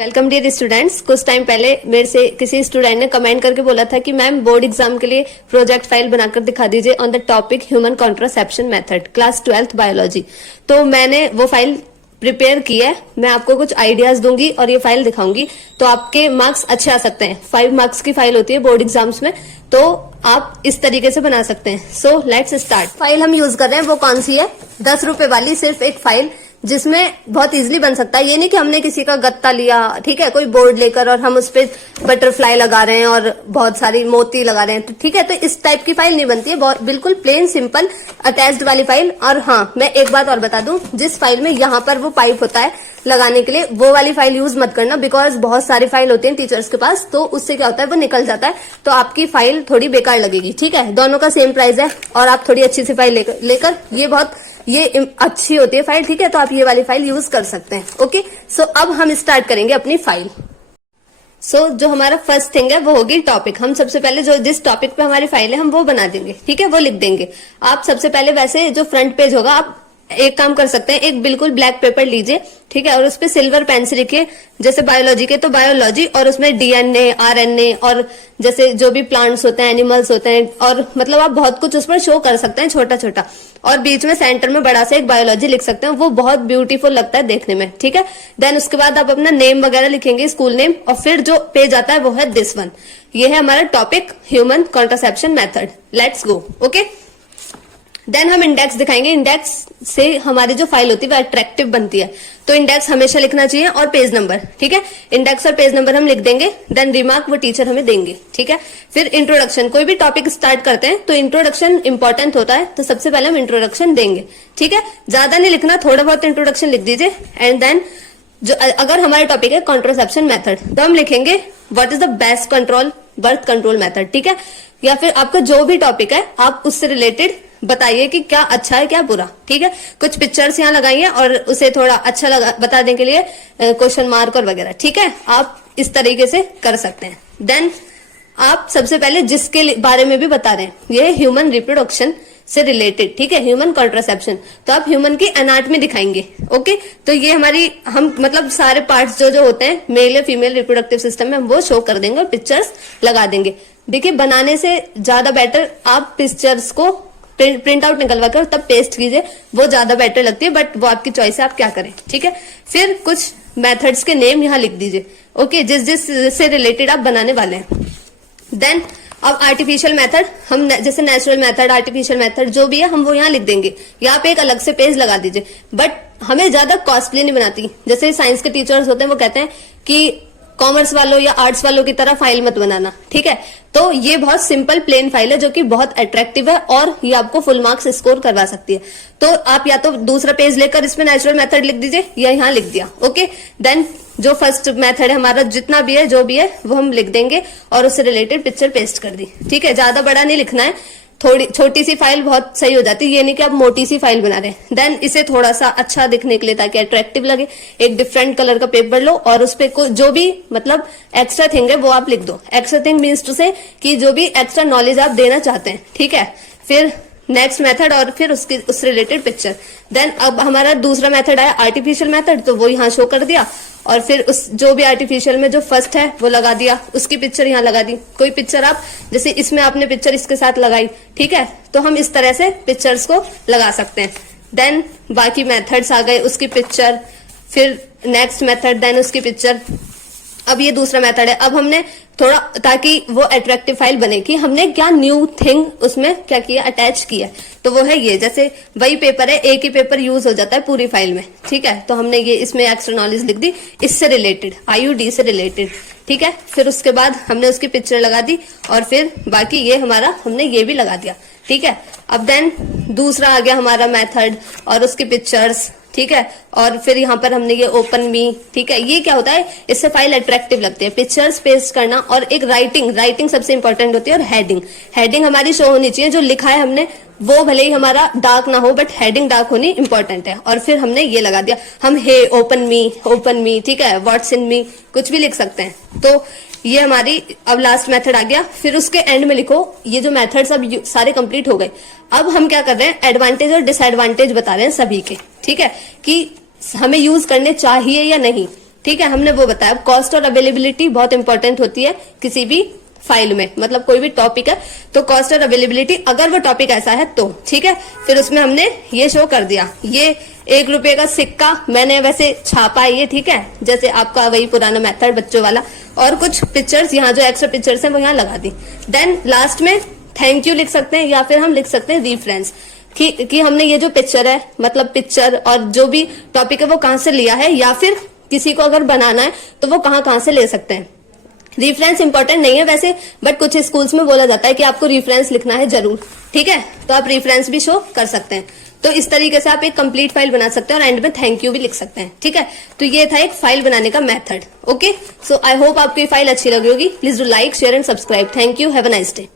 Welcome dear students. कुछ time पहले मेरे से किसी स्टूडेंट ने कमेंट करके बोला था कि मैम बोर्ड एग्जाम के लिए प्रोजेक्ट फाइल बनाकर दिखा दीजिए on the topic human contraception method class 12th biology. तो मैंने वो फाइल प्रिपेयर की है। मैं आपको कुछ आइडियाज दूंगी और ये फाइल दिखाऊंगी तो आपके मार्क्स अच्छे आ सकते हैं। 5 मार्क्स की फाइल होती है बोर्ड एग्जाम्स में, तो आप इस तरीके से बना सकते हैं। So let's start. फाइल हम यूज कर रहे हैं वो कौन सी है? 10 रुपए वाली सिर्फ एक फाइल, जिसमें बहुत इजीली बन सकता है। ये नहीं कि हमने किसी का गत्ता लिया, ठीक है, कोई बोर्ड लेकर और हम उस पर बटरफ्लाई लगा रहे हैं और बहुत सारी मोती लगा रहे हैं, तो ठीक है, तो इस टाइप की फाइल नहीं बनती है। बहुत बिल्कुल प्लेन सिंपल अटैच्ड वाली फाइल। और हाँ, मैं एक बात और बता दूं, जिस फाइल में यहाँ पर वो पाइप होता है लगाने के लिए, वो वाली फाइल यूज मत करना, बिकॉज बहुत सारी फाइल होती है टीचर्स के पास, तो उससे क्या होता है वो निकल जाता है, तो आपकी फाइल थोड़ी बेकार लगेगी। ठीक है, दोनों का सेम प्राइस है और आप थोड़ी अच्छी सी फाइल लेकर ये अच्छी होती है फाइल, ठीक है, तो आप ये वाली फाइल यूज कर सकते हैं। ओके, सो अब हम स्टार्ट करेंगे अपनी फाइल। जो हमारा फर्स्ट थिंग है वो होगी टॉपिक। हम सबसे पहले जिस टॉपिक पे हमारी फाइल है हम वो बना देंगे, ठीक है, वो लिख देंगे। आप सबसे पहले वैसे जो फ्रंट पेज होगा, आप एक काम कर सकते हैं, एक बिल्कुल ब्लैक पेपर लीजिए, ठीक है, और उस पे सिल्वर पेन से लिखिए, जैसे बायोलॉजी के तो बायोलॉजी, और उसमें डीएनए, आरएनए और जैसे जो भी प्लांट्स होते हैं, एनिमल्स होते हैं, और मतलब आप बहुत कुछ उस पर शो कर सकते हैं छोटा छोटा, और बीच में सेंटर में बड़ा सा एक बायोलॉजी लिख सकते हैं। वो बहुत ब्यूटीफुल लगता है देखने में, ठीक है। देन उसके बाद आप अपना नेम वगैरह लिखेंगे, स्कूल नेम, और फिर जो पेज आता है वो है दिस वन। ये है हमारा topic human contraception method. Let's go. Okay, then हम इंडेक्स दिखाएंगे। इंडेक्स से हमारी जो फाइल होती है वो अट्रैक्टिव बनती है, तो इंडेक्स हमेशा लिखना चाहिए, और पेज नंबर, ठीक है, इंडेक्स और पेज नंबर हम लिख देंगे। देन रिमार्क वो टीचर हमें देंगे, ठीक है। फिर इंट्रोडक्शन, कोई भी टॉपिक स्टार्ट करते हैं तो इंट्रोडक्शन इंपॉर्टेंट होता है, तो सबसे पहले हम इंट्रोडक्शन देंगे, ठीक है। ज्यादा नहीं लिखना, थोड़ा बहुत इंट्रोडक्शन लिख दीजिए। एंड देन अगर हमारा टॉपिक है कॉन्ट्रासेप्शन मेथड, तो हम लिखेंगे what is the best control birth control method, ठीक है। या फिर आपका जो भी टॉपिक है आप उससे रिलेटेड बताइए कि क्या अच्छा है क्या बुरा, ठीक है। कुछ पिक्चर्स यहाँ लगाइए और उसे थोड़ा अच्छा लगा बताने के लिए क्वेश्चन मार्क और वगैरह, ठीक है, आप इस तरीके से कर सकते हैं। देन आप सबसे पहले जिसके बारे में भी बता रहे हैं, ये ह्यूमन रिप्रोडक्शन से रिलेटेड, ठीक है, ह्यूमन कॉन्ट्रासेप्शन, तो आप ह्यूमन की एनाटॉमी दिखाएंगे। ओके, तो ये हम मतलब सारे पार्ट्स जो होते हैं मेल या फीमेल रिप्रोडक्टिव सिस्टम में, हम वो शो कर देंगे और पिक्चर्स लगा देंगे। देखिए, बनाने से ज्यादा बेटर आप पिक्चर्स को प्रिंट आउट निकलवा कर तब पेस्ट कीजिए, वो ज्यादा बेटर लगती है, बट वो आपकी चॉइस है, आप क्या करें, ठीक है। फिर कुछ मेथड्स के नेम यहाँ लिख दीजिए, ओके, जिस से रिलेटेड आप बनाने वाले हैं। देन अब आर्टिफिशियल मेथड, हम जैसे नेचुरल मेथड, आर्टिफिशियल मेथड जो भी है हम वो यहाँ लिख देंगे। यहाँ पे एक अलग से पेज लगा दीजिए, बट हमें ज्यादा कॉस्टली नहीं बनाती। जैसे साइंस के टीचर्स होते हैं वो कहते हैं कि कॉमर्स वालों या आर्ट्स वालों की तरह फाइल मत बनाना, ठीक है। तो ये बहुत सिंपल प्लेन फाइल है जो कि बहुत अट्रैक्टिव है और ये आपको फुल मार्क्स स्कोर करवा सकती है। तो आप या तो दूसरा पेज लेकर इसमें नेचुरल मेथड लिख दीजिए, या यहाँ लिख दिया। ओके, देन जो फर्स्ट मेथड है हमारा, जितना भी है जो भी है वो हम लिख देंगे और उससे रिलेटेड पिक्चर पेस्ट कर दी, ठीक है। ज्यादा बड़ा नहीं लिखना है, थोड़ी छोटी सी फाइल बहुत सही हो जाती है, ये नहीं कि आप मोटी सी फाइल बना रहे हैं। देन इसे थोड़ा सा अच्छा दिखने के लिए, ताकि अट्रैक्टिव लगे, एक डिफरेंट कलर का पेपर लो और उस पे जो भी मतलब एक्स्ट्रा थिंग है वो आप लिख दो। एक्स्ट्रा थिंग मीन्स टू से कि जो भी एक्स्ट्रा नॉलेज आप देना चाहते हैं, ठीक है। फिर नेक्स्ट मेथड और फिर उससे रिलेटेड पिक्चर। देन अब हमारा दूसरा मेथड आया आर्टिफिशियल मेथड, तो वो यहाँ शो कर दिया, और फिर उस जो भी आर्टिफिशियल में जो फर्स्ट है वो लगा दिया, उसकी पिक्चर यहाँ लगा दी। कोई पिक्चर आप, जैसे इसमें आपने पिक्चर इसके साथ लगाई, ठीक है, तो हम इस तरह से पिक्चर्स को लगा सकते हैं। देन बाकी मेथड्स आ गए, उसकी पिक्चर, फिर नेक्स्ट मेथड, देन उसकी पिक्चर। अब ये दूसरा मेथड है। अब हमने थोड़ा, ताकि वो अट्रैक्टिव फाइल बने, कि हमने क्या न्यू थिंग उसमें क्या किया, अटैच किया, तो वो है ये। जैसे वही पेपर है, एक ही पेपर यूज हो जाता है पूरी फाइल में, ठीक है, तो हमने ये इसमें एक्स्ट्रा नॉलेज लिख दी, इससे रिलेटेड, IUD से रिलेटेड, ठीक है। फिर उसके बाद हमने उसकी पिक्चर लगा दी, और फिर बाकी ये हमारा हमने ये भी लगा दिया, ठीक है। अब देन दूसरा आ गया हमारा मेथड और उसकी पिक्चर्स, ठीक है, और फिर यहाँ पर हमने ये ओपन मी, ठीक है। ये क्या होता है, इससे फाइल अट्रैक्टिव लगती है, पिक्चर्स पेस्ट करना, और एक राइटिंग सबसे इंपॉर्टेंट होती है, और हेडिंग हमारी शो होनी चाहिए। जो लिखा है हमने वो भले ही हमारा डार्क ना हो, बट हेडिंग डार्क होनी इंपॉर्टेंट है। और फिर हमने ये लगा दिया, हम हे ओपन मी, ठीक है, व्हाट्स इन मी, कुछ भी लिख सकते हैं। तो ये हमारी अब लास्ट मेथड आ गया। फिर उसके एंड में लिखो, ये जो मेथड्स अब सारे कंप्लीट हो गए। अब हम क्या कर रहे हैं, एडवांटेज और डिसएडवांटेज बता रहे हैं सभी के, ठीक है, कि हमें यूज करने चाहिए या नहीं। ठीक है, हमने वो बताया। कॉस्ट और अवेलेबिलिटी बहुत इंपॉर्टेंट होती है किसी भी फाइल में, मतलब कोई भी टॉपिक है तो कॉस्ट और अवेलेबिलिटी, अगर वो टॉपिक ऐसा है तो ठीक है। फिर उसमें हमने ये शो कर दिया, ये 1 रुपए का सिक्का मैंने वैसे छापा है ये, ठीक है, जैसे आपका वही पुराना मेथड बच्चों वाला, और कुछ पिक्चर्स यहाँ जो एक्स्ट्रा पिक्चर्स हैं वो यहाँ लगा दी। देन लास्ट में थैंक यू लिख सकते हैं, या फिर हम लिख सकते हैं रेफरेंस कि हमने ये जो पिक्चर है, मतलब पिक्चर और जो भी टॉपिक है वो कहाँ से लिया है, या फिर किसी को अगर बनाना है तो वो कहाँ से ले सकते हैं। रेफरेंस इंपॉर्टेंट नहीं है वैसे, बट कुछ स्कूल्स में बोला जाता है कि आपको रेफरेंस लिखना है जरूर, ठीक है, तो आप रेफरेंस भी शो कर सकते हैं। तो इस तरीके से आप एक कंप्लीट फाइल बना सकते हैं और एंड में थैंक यू भी लिख सकते हैं, ठीक है। तो ये था एक फाइल बनाने का method. Okay, so I hope आपको ये फाइल अच्छी लगी होगी। Please do like, share and subscribe. Thank you, have a nice day.